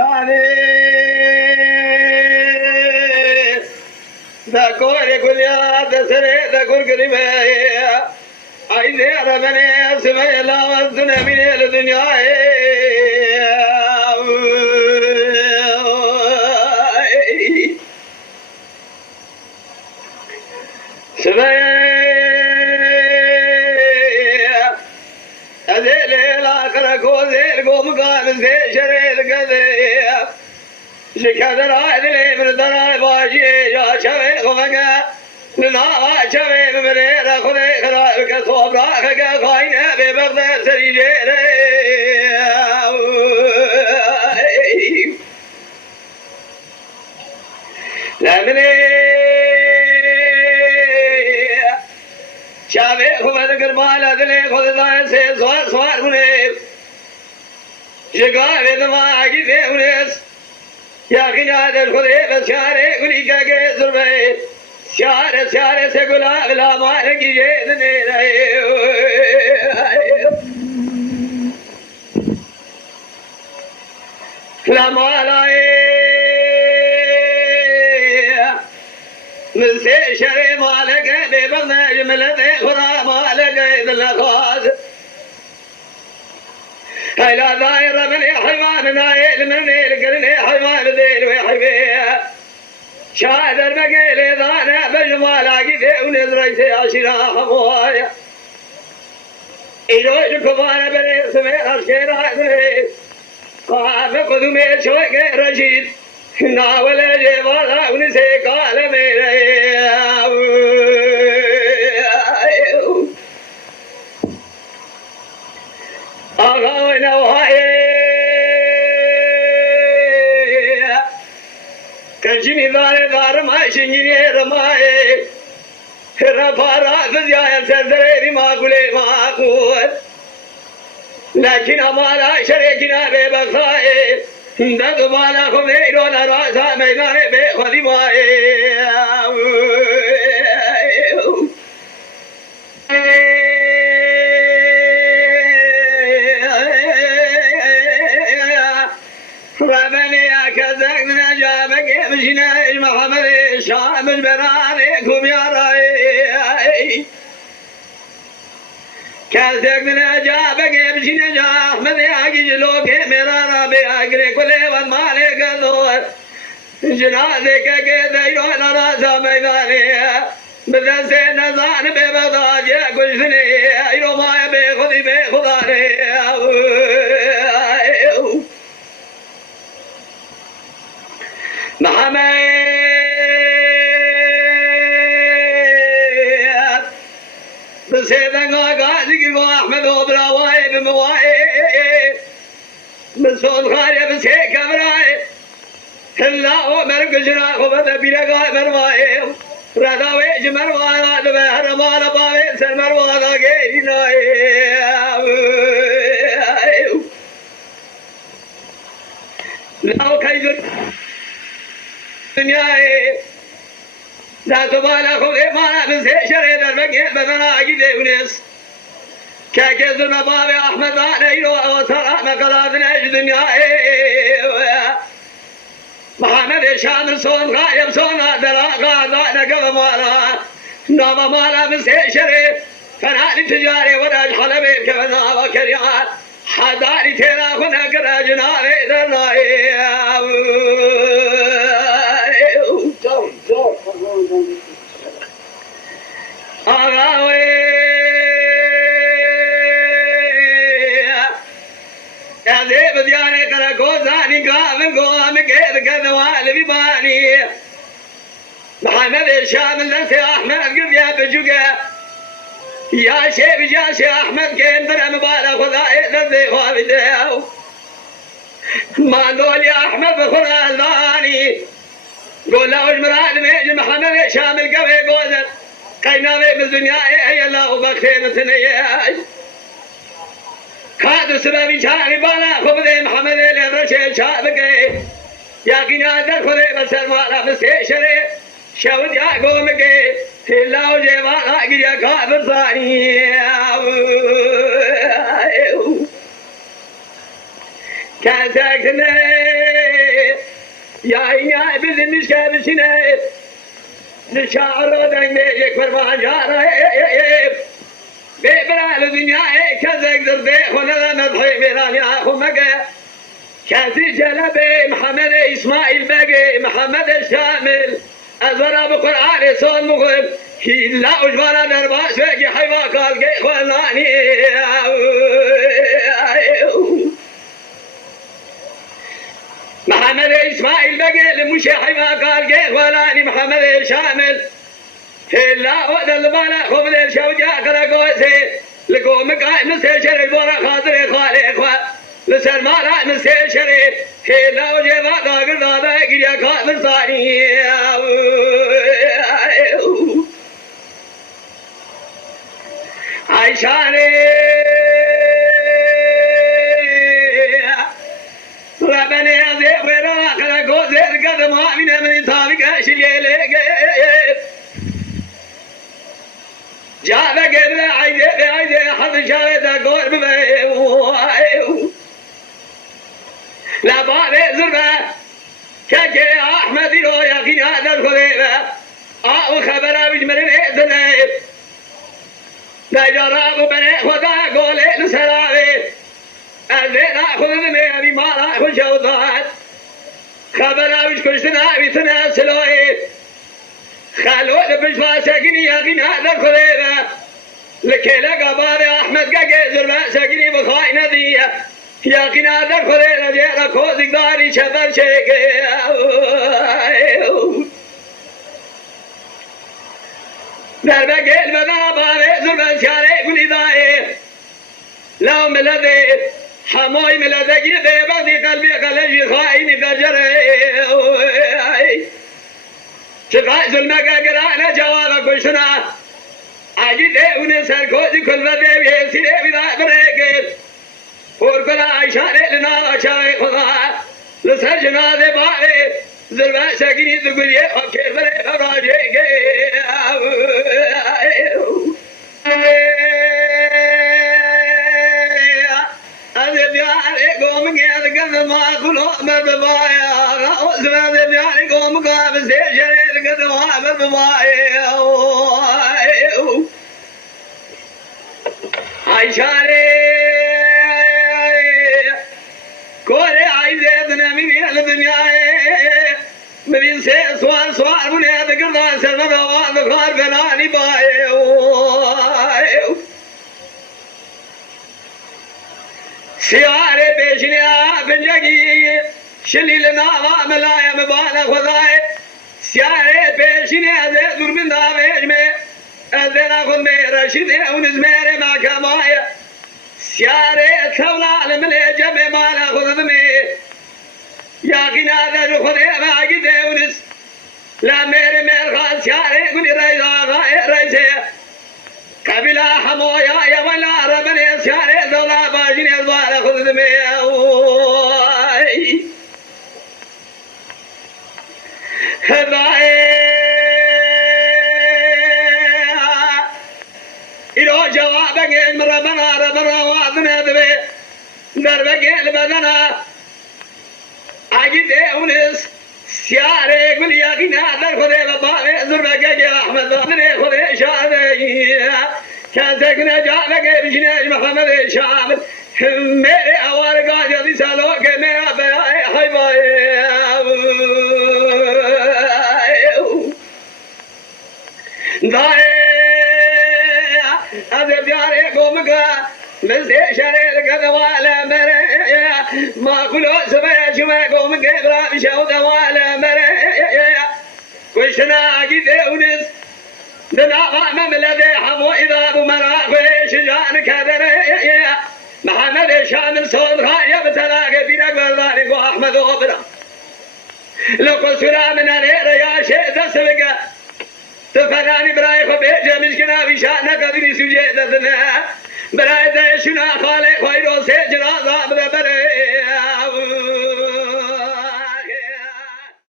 Yani da kore kulya da sere da kur krime ayne aramene sime lavat dunemine dünyaya sime azele la kara kozer gomgan ze şered gade şikader adile bir daray baji ya çave komaga na çave mere ra khode khara ka sobra ka khaine be bagda serije re lamne çave khode garbal adile khode da se swar swar mune şika ve dama gide unes ya kinader khode beşare gulika ke zurbe şare şare se gula la mar giye ne re la malaye nse şare maleke be bagna jmele de khura maleke dil khaz hayla daira min hayvan nail min el hayvan del ve hayve şader megele dana bejmala gide unezrayse aşira hamoya İloş kubana bere sme aşkera ne kahve kudume çoge rajid navale jevala unse kale mere aga ne vaye kanjini dare dar mai shingine ramai rapara ziyaya serdere bi magule makut lakin amala sharekina be baksae dad mala ko ne ro na rasa maidane be khadimae ربنا كذاك من أجابك مشينا محمد شام البرانيكم يا راي كذاك من أجابك مشينا أحمد يا جلوك मेरा रबे आगरे कुले one माले का दोर जनाजे का के दयो नराजा मैदाने बदसे नजान बे बदाजे कुछ नहीं यो माया बे खुदी बे खुदा रे محمد بسيدنا قاعد أحمد وبراواي بمواي بسون خاري بسيك أمراي هلا ومرق جنا خبز بيرقاي مرواي رضاوي جمروانا دبهر مالا باوي سر مروانا جيناي لو كيدر دنياي ذات بالا خوي مانا بسي شري دربك بدنا أجيب ونس كاكيز المبابي أحمد عليو وصرع مقلادنا دنياي محمد شامل صون غايب صون دلا غاضانا قبل مالا نوم مالا بسي شري فنالي تجاري وراج حلبي كفنا وكريان حداري تيرا خنا كراجنا ليدرناي آغاوي أذيب دياني كراكوزاني قامن قوام كيد كذوال بباني محمد الشامل نسي أحمد قبيا بجوكا يا شيب يا شي أحمد كيندر مبالا خذائي لذي خوابداو ما نقول يا أحمد بخنا اللاني قول له اجمراد ميج محمد شامل قوي قوزت قينا بي بالدنيا هي الله بختين سنياج كادو سببي شاني بالا خبدي محمد اللي رشي شابكي يا قينا در خذي بسر مالا بسيشري شاود يا قومكي الله جيبالا قريا كابر ثاني كان ساكنين یا اینای بزنش که بشینه نشاعر را دنگه یک فرمان جاره ببرال دنیای کزک درده خونه نضحی بیرانی آخو مگه کسی جلبه محمد اسماعیل بگه محمد شامل از ورا بقرآن سال مغل لا اجبارا در باش بگی حیوان کالگی خلانی محمد اسماعیل بگه لموش حیوان کالگی خلانی محمد شامل لا وقت البالا خوب دل شوجا كراكوسي لقوم قائم نسيشر البورا خاطر خالي اخوة لسر مالا نسيشر لا وجبا قاقر دادا قريا خاطر صاني عيشاني ربني عزيب غيرا كراكوسي القدم وامنا من طابق اشلي لك جابا قبل عيدي حظ شاهد قول ببيو لا بابي زربا كاكي احمد رو يقين هذا الخليبة خبرا بجمر بإذن نجراب بني خدا قولي لسرابي أذين أخذ بميري مالا أخذ شوضات خبرا بجكشتنا بيتنا سلوئي خلوه بشفا ساكني يقين هذا الخليبة لكيلا قبار أحمد قاقي زربا ساكني بخاينة دي يقين هذا الخليبة جيرا كوزك داري شفر شيكي دربا قيل بدا باري زربا سياري قولي داي لو ملدي حموي ملدي بيبادي قلبي قلجي خايني بجري شفاء ظلمك قرانا جوابك وشنا عجيد ونسر كوزي كل بدي ويسيري بدا بريقل ورقنا عيشاني لنا شاي خدا لسر جنازي باري ظلمة ساكني تقول يا خبكير بري فراجيك أذب يعني قوم قيد قد ما كله ببايا أذب يعني قوم قابل سيشري قد ما ببايا عيشاني كوري عايزتنا من الدنيا من سوال سوال من هذا قرضان سلمة وعد خار فلاني بايو سيارة بيشنيا بنجاقي شلي لنا ملايا مبالا خذاي سيارة بيشنيا زي دور من دابيش مي أذنا خذ مي رشيدي ونزميري ما كمايا سيارة ثولا لملي جمي مالا خذ مي ياقين هذا خذي ما قد ونس لا ميري مير خال سيارة قولي رئيسي قبلا حمويا يا ولا ربني سيارة ثولا باجني الضوء خذ مي إلو جوابك ربنا وعدنا ذبي دربك البدنا عجيد أونس سيارة قل يا غنا در خذي بابا زربك يا أحمد در خذي شادي كازكنا جابك بجناج محمد شامل मेरे आवार का जल्दी सालों के मेरा बयाए हाय बाए दाए अदे प्यारे गोम का मिलते शरीर का दवाला मेरे माँ कुलो समय शुमे गोम के बरा विशाल दवाला मेरे कुछ ना की दे उन्हें दनावा में मिला दे हम इधर बुमरा खुश जान खदरे محمد شامل صوت خايا بتلاقى بينا قلباني قو أحمد وغبرا لو قل سلامنا نيرا يا شيء تسبقا تفراني براي خبيجة مشكنا في شأنك قدني سجيدة ذنا براي دايشنا خالي خيرو سيجنا ضابنا بري